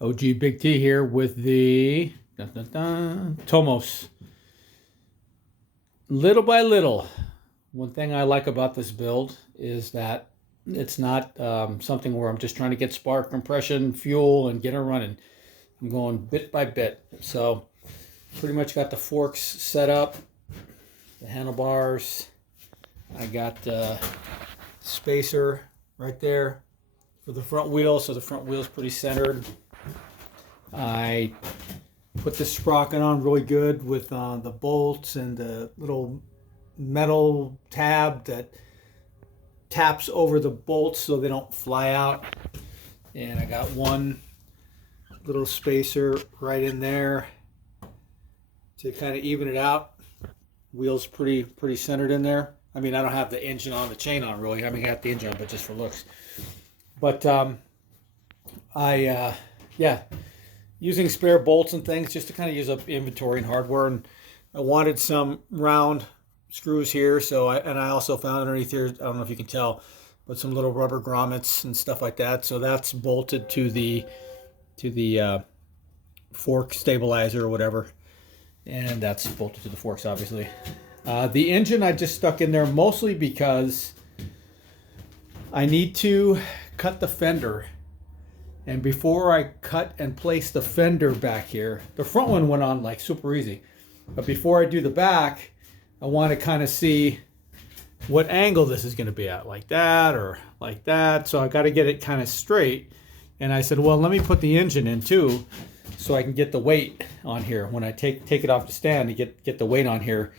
OG Big T here with the Tomos. Little by little, one thing I like about this build is that it's not something where I'm just trying to get spark, compression, fuel, and get it running. I'm going bit by bit. So pretty much got the forks set up, the handlebars. I got the spacer right there for the front wheel, so the front wheel is pretty centered. I put this sprocket on really good with the bolts and the little metal tab that taps over the bolts so they don't fly out. And I got one little spacer right in there to kind of even it out. Wheel's pretty centered in there. I mean, I don't have the engine on, the chain on really. I mean, I got the engine on, but just for looks. But yeah, using spare bolts and things just to kind of use up inventory and hardware. And I wanted some round screws here, so I also found underneath here, I don't know if you can tell, but some little rubber grommets and stuff like that. So that's bolted to the fork stabilizer or whatever, and that's bolted to the forks, obviously. The engine I just stuck in there mostly because I need to cut the fender. And before I cut and place the fender back here, the front one went on like super easy. But before I do the back, I want to kind of see what angle this is going to be at, like that or like that. So I got to get it kind of straight. And I said, well, let me put the engine in too, so I can get the weight on here when I take it off the stand to get the weight on here,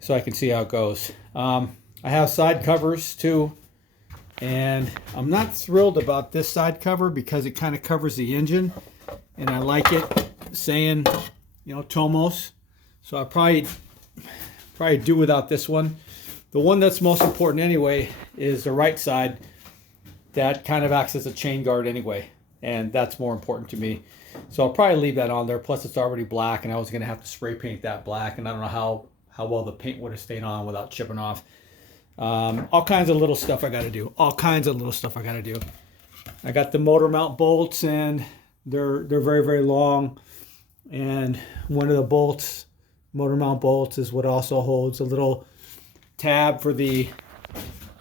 so I can see how it goes. I have side covers too. And I'm not thrilled about this side cover because it kind of covers the engine, and I like it saying, you know, Tomos. So I'll probably do without this one. The one that's most important anyway is the right side. That kind of acts as a chain guard anyway, and that's more important to me. So I'll probably leave that on there. Plus it's already black, and I was going to have to spray paint that black, and I don't know how well the paint would have stayed on without chipping off. All kinds of little stuff I got to do. I got the motor mount bolts, and they're very long. And one of the bolts, motor mount bolts, is what also holds a little tab for the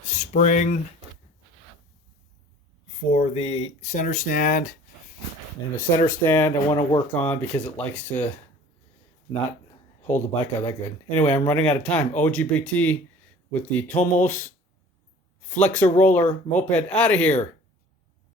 spring for the center stand. And the center stand I want to work on because it likes to not hold the bike out that good. Anyway, I'm running out of time. OGBT with the Tomos Flexer roller moped out of here.